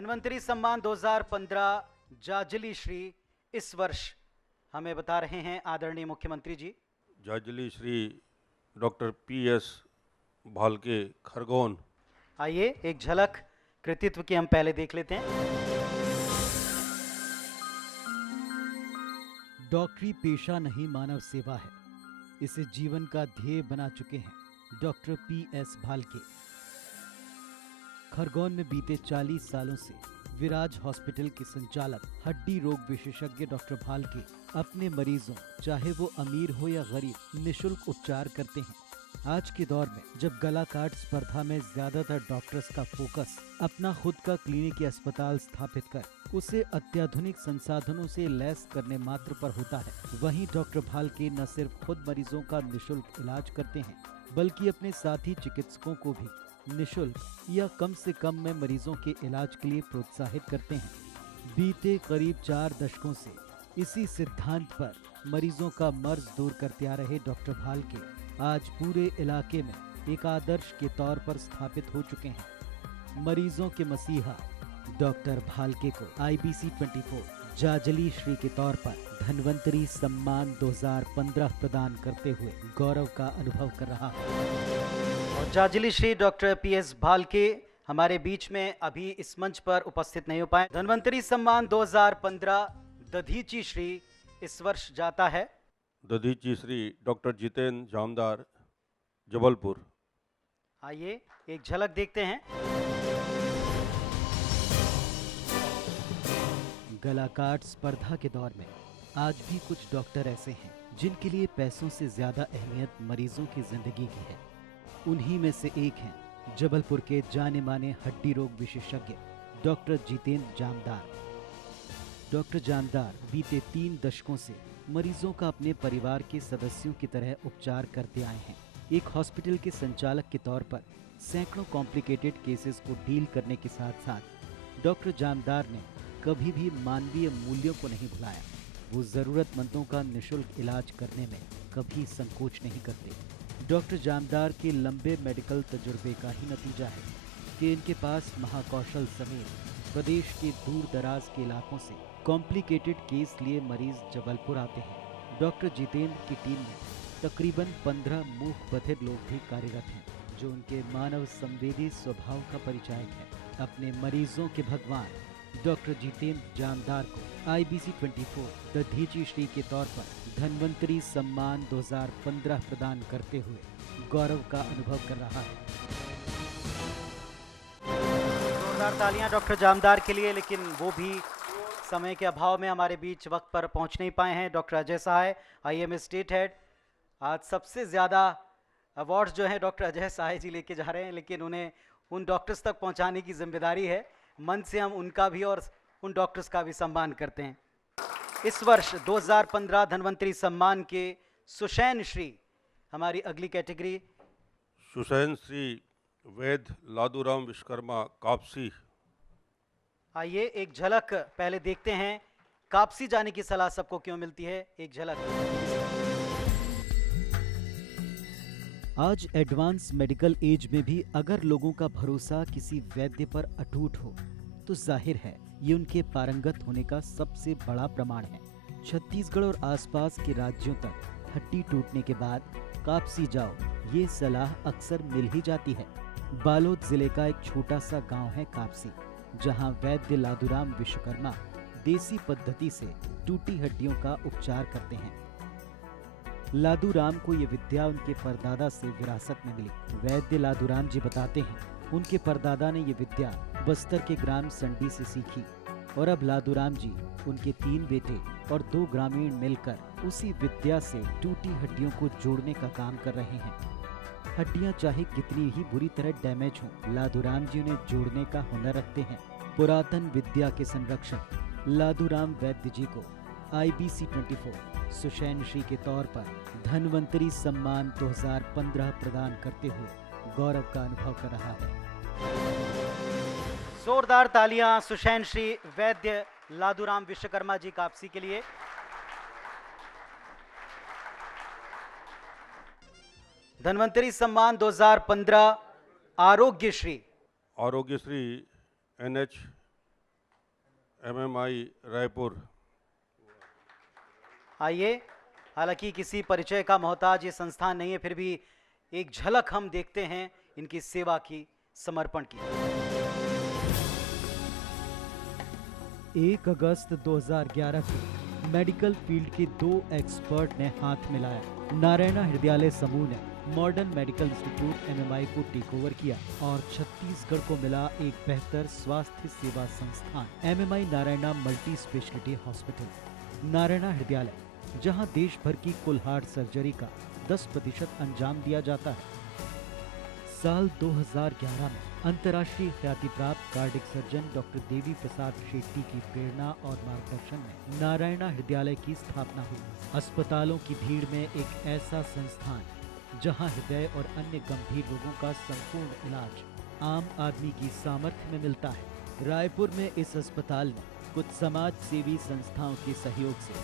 धन्वंतरी सम्मान 2015 जाजली श्री इस वर्ष हमें बता रहे हैं आदरणीय मुख्यमंत्री जी। जाजली श्री डॉक्टर PS भालके खरगोन। आइए एक झलक कृतित्व की हम पहले देख लेते हैं। डॉक्टरी पेशा नहीं मानव सेवा है, इसे जीवन का ध्येय बना चुके हैं डॉक्टर PS भालके। खरगोन में बीते 40 सालों से विराज हॉस्पिटल के संचालक हड्डी रोग विशेषज्ञ डॉक्टर भालके अपने मरीजों, चाहे वो अमीर हो या गरीब, निशुल्क उपचार करते हैं। आज के दौर में जब गला काट स्पर्धा में ज्यादातर डॉक्टर्स का फोकस अपना खुद का क्लिनिक या अस्पताल स्थापित कर उसे अत्याधुनिक संसाधनों से लैस करने मात्र पर होता है, वहीं डॉक्टर भालके न सिर्फ खुद मरीजों का निशुल्क इलाज करते हैं, बल्कि अपने साथी चिकित्सकों को भी निशुल्क या कम से कम में मरीजों के इलाज के लिए प्रोत्साहित करते हैं। बीते करीब 4 दशकों से इसी सिद्धांत पर मरीजों का मर्ज दूर करते आ रहे डॉक्टर भालके आज पूरे इलाके में एक आदर्श के तौर पर स्थापित हो चुके हैं। मरीजों के मसीहा डॉक्टर भालके को IBC 24 जाजली श्री के तौर पर धन्वंतरी सम्मान 2015 प्रदान करते हुए गौरव का अनुभव कर रहा है। और जाजली श्री डॉक्टर PS भालके हमारे बीच में अभी इस मंच पर उपस्थित नहीं हो पाए। धन्वंतरी सम्मान 2015 दधीची श्री इस वर्ष जाता है दधीची श्री डॉक्टर जितेंद्र जामदार जबलपुर। आइए एक झलक देखते हैं। गला काट स्पर्धा के दौर में आज भी कुछ डॉक्टर ऐसे हैं जिनके लिए पैसों से ज्यादा अहमियत मरीजों की जिंदगी की है। उन्हीं में से एक हैं जबलपुर के जाने माने हड्डी रोग विशेषज्ञ डॉक्टर जितेंद्र जामदार। डॉक्टर जामदार बीते 3 दशकों से मरीजों का अपने परिवार के सदस्यों की तरह उपचार करते आए हैं। एक हॉस्पिटल के संचालक के तौर पर सैकड़ों कॉम्प्लिकेटेड केसेस को डील करने के साथ साथ डॉक्टर जामदार ने कभी भी मानवीय मूल्यों को नहीं भुलाया। वो जरूरतमंदों का निशुल्क इलाज करने में कभी संकोच नहीं करते। डॉक्टर जामदार के लंबे मेडिकल तजुर्बे का ही नतीजा है कि इनके पास महाकौशल समेत प्रदेश के दूर दराज के इलाकों से कॉम्प्लिकेटेड केस लिए मरीज जबलपुर आते हैं। डॉक्टर जितेंद्र की टीम में तकरीबन 15 मूक बधिर लोग भी कार्यरत हैं, जो उनके मानव संवेदी स्वभाव का परिचायक है। अपने मरीजों के भगवान डॉक्टर जितेंद्र जामदार को IBC 24 दधीची श्री के तौर पर धन्वंतरी सम्मान 2015 प्रदान करते हुए गौरव का अनुभव कर रहा है। जोरदार तालियां डॉक्टर जामदार के लिए। लेकिन वो भी समय के अभाव में हमारे बीच वक्त पर पहुंच नहीं पाए हैं। डॉक्टर अजय सहाय IAM स्टेट हेड, आज सबसे ज़्यादा अवार्ड्स जो हैं डॉक्टर अजय सहाय जी लेके जा रहे हैं, लेकिन उन्हें उन डॉक्टर्स तक पहुंचाने की जिम्मेदारी है। मन से हम उनका भी और उन डॉक्टर्स का भी सम्मान करते हैं। इस वर्ष 2015 धन्वंतरी सम्मान के सुशैन श्री हमारी अगली कैटेगरी। सुशैन श्री वैद्य लादूराम विश्वकर्मा कापसी। आइए एक झलक पहले देखते हैं। कापसी जाने की सलाह सबको क्यों मिलती है, एक झलक। आज एडवांस मेडिकल एज में भी अगर लोगों का भरोसा किसी वैद्य पर अटूट हो तो जाहिर है ये उनके पारंगत होने का सबसे बड़ा प्रमाण है। छत्तीसगढ़ और आसपास के राज्यों तक हड्डी टूटने के बाद कापसी जाओ, ये सलाह अक्सर मिल ही जाती है। बालोद जिले का एक छोटा सा गांव है कापसी, जहां वैद्य लादूराम विश्वकर्मा देसी पद्धति से टूटी हड्डियों का उपचार करते हैं। लादूराम को ये विद्या उनके परदादा से विरासत में मिली। वैद्य लादूराम जी बताते हैं उनके परदादा ने ये विद्या बस्तर के ग्राम संडी से सीखी और अब लादूराम जी, उनके 3 बेटे और 2 ग्रामीण मिलकर उसी विद्या से टूटी हड्डियों को जोड़ने का काम कर रहे हैं। हड्डियां चाहे कितनी ही बुरी तरह डैमेज हों, लादूराम जी उन्हें जोड़ने का हुनर रखते हैं। पुरातन विद्या के संरक्षक लादूराम वैद्य जी को IBC 24 सुशैन श्री के तौर पर धन्वंतरी सम्मान 2015 प्रदान करते हुए गौरव का अनुभव कर रहा है। जोरदार तालियां सुशैन श्री वैद्य लादूराम विश्वकर्मा जी कापसी के लिए। धन्वंतरी सम्मान 2015 आरोग्यश्री आरोग्यश्री NH MMI रायपुर। आइए, हालांकि किसी परिचय का मोहताज ये संस्थान नहीं है, फिर भी एक झलक हम देखते हैं इनकी सेवा की, समर्पण की। 1 अगस्त 2011 को मेडिकल फील्ड के 2 एक्सपर्ट ने हाथ मिलाया। नारायणा हृदयालय समूह ने मॉडर्न मेडिकल इंस्टीट्यूट MMI को टेक ओवर किया और छत्तीसगढ़ को मिला एक बेहतर स्वास्थ्य सेवा संस्थान MMI Narayana multi speciality hospital. Narayana Hrudayalaya, जहां देश भर की कुल हार्ट सर्जरी का 10% अंजाम दिया जाता है। साल 2011 में अंतर्राष्ट्रीय ख्याति प्राप्त cardiac surgeon doctor Devi Prasad Shetty की प्रेरणा और मार्गदर्शन में नारायणा हृदयालय की स्थापना हुई। अस्पतालों की भीड़ में एक ऐसा संस्थान जहां हृदय और अन्य गंभीर रोगों का संपूर्ण इलाज आम आदमी की सामर्थ्य में मिलता है। रायपुर में इस अस्पताल ने कुछ समाज सेवी संस्थाओं के सहयोग से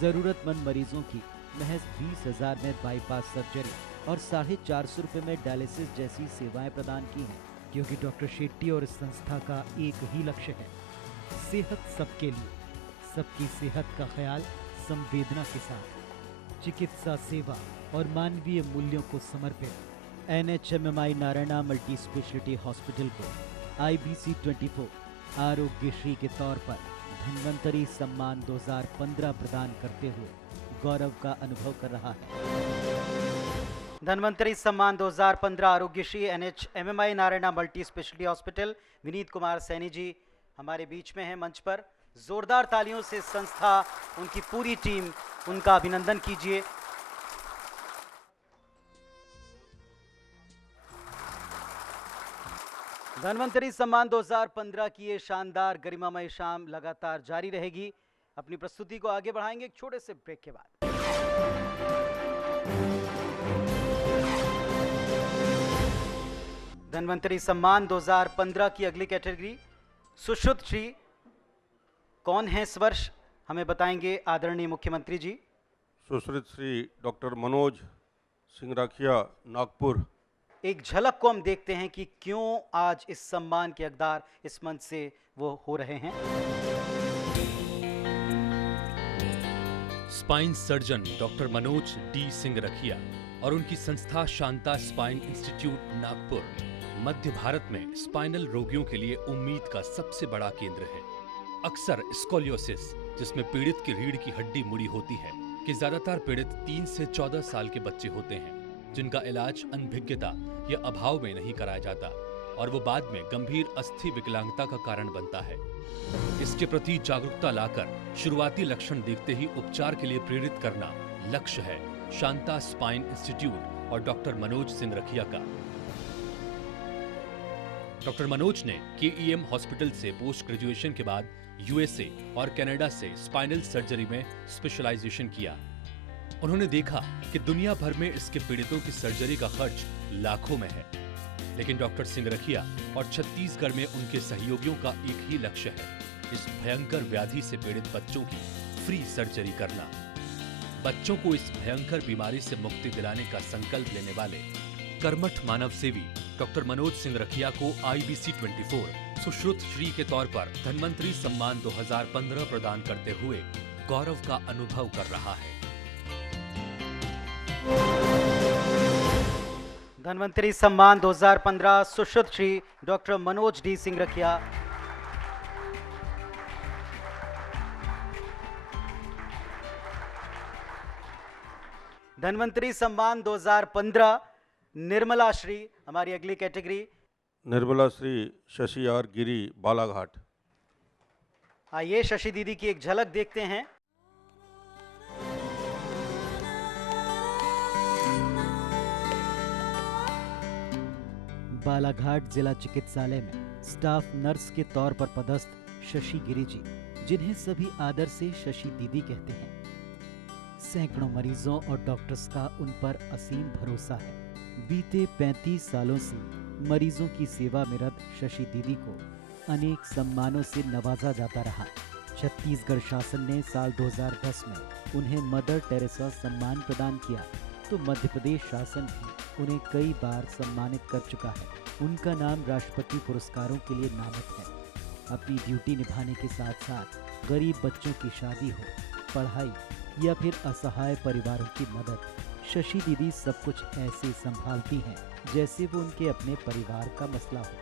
जरूरतमंद मरीजों की महज 20,000 में बाईपास सर्जरी और 450 रुपए में डायलिसिस जैसी सेवाएं प्रदान की हैं, क्योंकि डॉक्टर शेट्टी और इस संस्था का एक ही लक्ष्य है, सेहत सबके लिए, सबकी सेहत का ख्याल संवेदना के साथ, चिकित्सा सेवा और मानवीय मूल्यों को समर्पित NHMMI Narayana multi speciality hospital को IBC 24 आरोग्यश्री के तौर पर धन्वंतरी सम्मान 2015 प्रदान करते हुए गौरव का अनुभव कर रहा है। धन्वंतरी सम्मान 2015 Aarogyashri NHMMI Narayana multi speciality hospital. Vineet Kumar Saini ji हमारे बीच में हैं मंच पर। जोरदार तालियों से संस्था, उनकी पूरी टीम, उनका अभिनंदन कीजिए। धन्वंतरी सम्मान 2015 की ये शानदार गरिमामय शाम लगातार जारी रहेगी। अपनी प्रस्तुति को आगे बढ़ाएंगे एक छोटे से ब्रेक के बाद। धन्वंतरी सम्मान 2015 की अगली कैटेगरी सुश्रुत श्री कौन है इस वर्ष, हमें बताएंगे आदरणीय मुख्यमंत्री जी। सुश्रुत श्री डॉक्टर मनोज सिंगरखिया नागपुर। एक झलक को हम देखते हैं कि क्यों आज इस सम्मान के हकदार इस मंच से वो हो रहे हैं। Spine surgeon doctor Manoj D Singarkhia और उनकी संस्था शांता स्पाइन इंस्टीट्यूट नागपुर मध्य भारत में स्पाइनल रोगियों के लिए उम्मीद का सबसे बड़ा केंद्र है। अक्सर स्कोलियोसिस, जिसमें पीड़ित की रीढ़ की हड्डी मुड़ी होती है, कि ज्यादातर पीड़ित 3 से 14 साल के बच्चे होते हैं, जिनका इलाज अनभिज्ञता या अभाव में नहीं कराया जाता और वो बाद में गंभीर अस्थि विकलांगता का कारण बनता है। इसके प्रति जागरूकता लाकर शुरुआती लक्षण देखते ही उपचार के लिए प्रेरित करना लक्ष्य है शांता स्पाइन इंस्टीट्यूट और डॉक्टर मनोज सिंगरखिया का। डॉक्टर मनोज ने KEM हॉस्पिटल से पोस्ट ग्रेजुएशन के बाद USA और कनाडा से स्पाइनल सर्जरी में स्पेशलाइजेशन किया। उन्होंने देखा कि दुनिया भर में इसके पीड़ितों की सर्जरी का खर्च लाखों में है, लेकिन डॉक्टर सिंगरखिया और छत्तीसगढ़ में उनके सहयोगियों का एक ही लक्ष्य है, इस भयंकर व्याधि से पीड़ित बच्चों की फ्री सर्जरी करना। बच्चों को इस भयंकर बीमारी से मुक्ति दिलाने का संकल्प लेने वाले कर्मठ मानव सेवी डॉक्टर मनोज सिंगरखिया को IBC 24 सुश्रुत श्री के तौर पर धन्वंतरी सम्मान 2015 प्रदान करते हुए गौरव का अनुभव कर रहा है। धन्वंतरी सम्मान 2015 सुश्रुत श्री डॉक्टर मनोज डी सिंगरखिया। धन्वंतरी सम्मान 2015 निर्मला श्री हमारी अगली कैटेगरी। निर्मला श्री शशि आर गिरी बालाघाट। आइए शशि दीदी की एक झलक देखते हैं। बालाघाट जिला चिकित्सालय में स्टाफ नर्स के तौर पर पदस्थ शशि गिरी जी, जिन्हें सभी आदर से शशि दीदी कहते हैं। सैकड़ों मरीजों और डॉक्टर्स का उन पर असीम भरोसा है। बीते 35 सालों से मरीजों की सेवा में रत शशि दीदी को अनेक सम्मानों से नवाजा जाता रहा। छत्तीसगढ़ शासन ने साल 2010 में उन्हें मदर टेरेसा सम्मान प्रदान किया, तो मध्य प्रदेश शासन भी उन्हें कई बार सम्मानित कर चुका है। उनका नाम राष्ट्रपति पुरस्कारों के लिए नामित है। अपनी ड्यूटी निभाने के साथ साथ गरीब बच्चों की शादी हो, पढ़ाई या फिर असहाय परिवारों की मदद, शशि दीदी सब कुछ ऐसे संभालती हैं जैसे वो उनके अपने परिवार का मसला हो।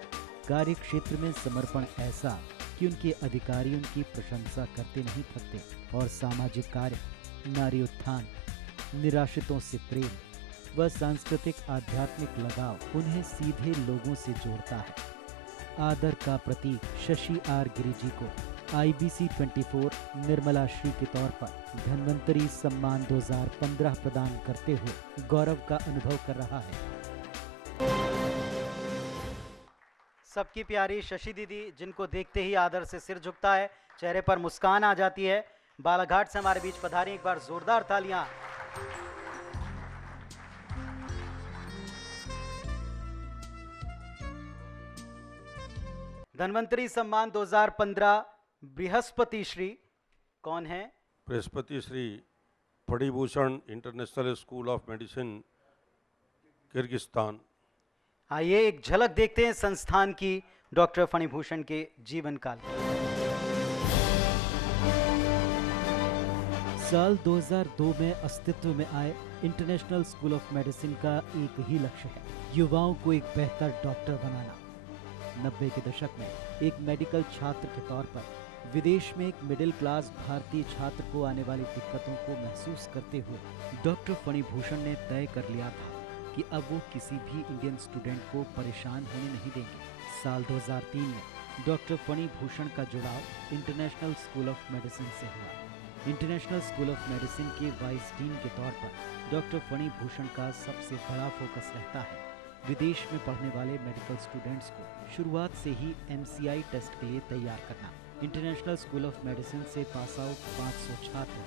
कार्य क्षेत्र में समर्पण ऐसा कि उनके अधिकारी उनकी प्रशंसा करते नहीं थकते और सामाजिक कार्य, नारी उत्थान, निराश्रितों से प्रेम व सांस्कृतिक आध्यात्मिक लगाव उन्हें सीधे लोगों से जोड़ता है। आदर का प्रतीक शशि आर गिरी जी को IBC 24 निर्मला श्री के तौर पर धन्वंतरी सम्मान 2015 प्रदान करते हुए गौरव का अनुभव कर रहा है। सबकी प्यारी शशि दीदी, जिनको देखते ही आदर से सिर झुकता है, चेहरे पर मुस्कान आ जाती है। बालाघाट से हमारे बीच पधारी, एक बार जोरदार तालियां। धन्वंतरी सम्मान 2015 बृहस्पति श्री कौन है? Brihaspati Shri Phanibhushan international school of medicine Kyrgyzstan. आइए एक झलक देखते हैं संस्थान की डॉक्टर फणिभूषण के जीवन काल। साल 2002 में अस्तित्व में आए इंटरनेशनल स्कूल ऑफ मेडिसिन का एक ही लक्ष्य है, युवाओं को एक बेहतर डॉक्टर बनाना। 90 के दशक में एक मेडिकल छात्र के तौर पर विदेश में एक मिडिल क्लास भारतीय छात्र को आने वाली दिक्कतों को महसूस करते हुए डॉक्टर फणिभूषण ने तय कर लिया था कि अब वो किसी भी इंडियन स्टूडेंट को परेशान होने नहीं देंगे। साल 2003 में डॉक्टर फणिभूषण का जुड़ाव इंटरनेशनल स्कूल ऑफ मेडिसिन से हुआ। इंटरनेशनल स्कूल ऑफ मेडिसिन के वाइस डीन के तौर पर डॉक्टर फणिभूषण का सबसे बड़ा फोकस रहता है विदेश में पढ़ने वाले मेडिकल स्टूडेंट्स को शुरुआत से ही MCI टेस्ट के लिए तैयार करना। इंटरनेशनल स्कूल ऑफ मेडिसिन से पास आउट 500 छात्र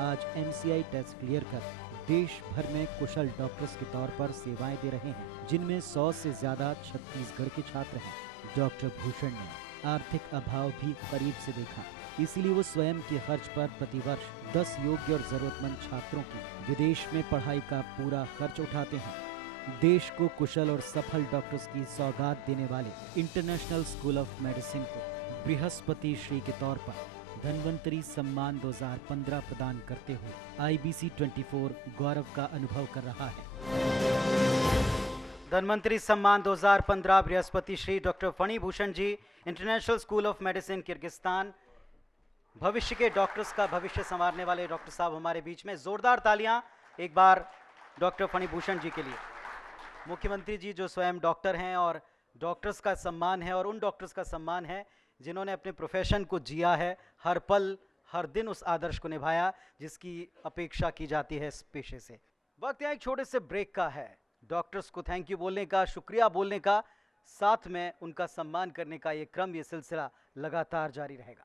आज MCI टेस्ट क्लियर कर देश भर में कुशल डॉक्टर्स के तौर पर सेवाएं दे रहे हैं, जिनमें 100 से ज्यादा छत्तीसगढ़ के छात्र हैं। डॉक्टर भूषण ने आर्थिक अभाव भी करीब से देखा, इसीलिए वो स्वयं के खर्च पर प्रतिवर्ष 10 योग्य और जरूरतमंद छात्रों की विदेश में पढ़ाई का पूरा खर्च उठाते हैं। देश को कुशल और सफल डॉक्टर्स की सौगात देने वाले इंटरनेशनल स्कूल ऑफ मेडिसिन को बृहस्पति श्री के तौर पर धन्वंतरी सम्मान 2015 प्रदान करते हुए IBC 24 गौरव का अनुभव कर रहा है। धन्वंतरी सम्मान 2015 Brihaspati Shri doctor Phanibhushan ji, international school of medicine Kyrgyzstan. भविष्य के डॉक्टर्स का भविष्य संवारने वाले डॉक्टर साहब हमारे बीच में। जोरदार तालियां एक बार डॉक्टर फणिभूषण जी के लिए। मुख्यमंत्री जी जो स्वयं डॉक्टर हैं और डॉक्टर्स का सम्मान है, और उन डॉक्टर्स का सम्मान है जिन्होंने अपने प्रोफेशन को जिया है, हर पल हर दिन उस आदर्श को निभाया जिसकी अपेक्षा की जाती है इस पेशे से। वक्त यहाँ एक छोटे से ब्रेक का है। डॉक्टर्स को थैंक यू बोलने का, शुक्रिया बोलने का, साथ में उनका सम्मान करने का ये क्रम, ये सिलसिला लगातार जारी रहेगा।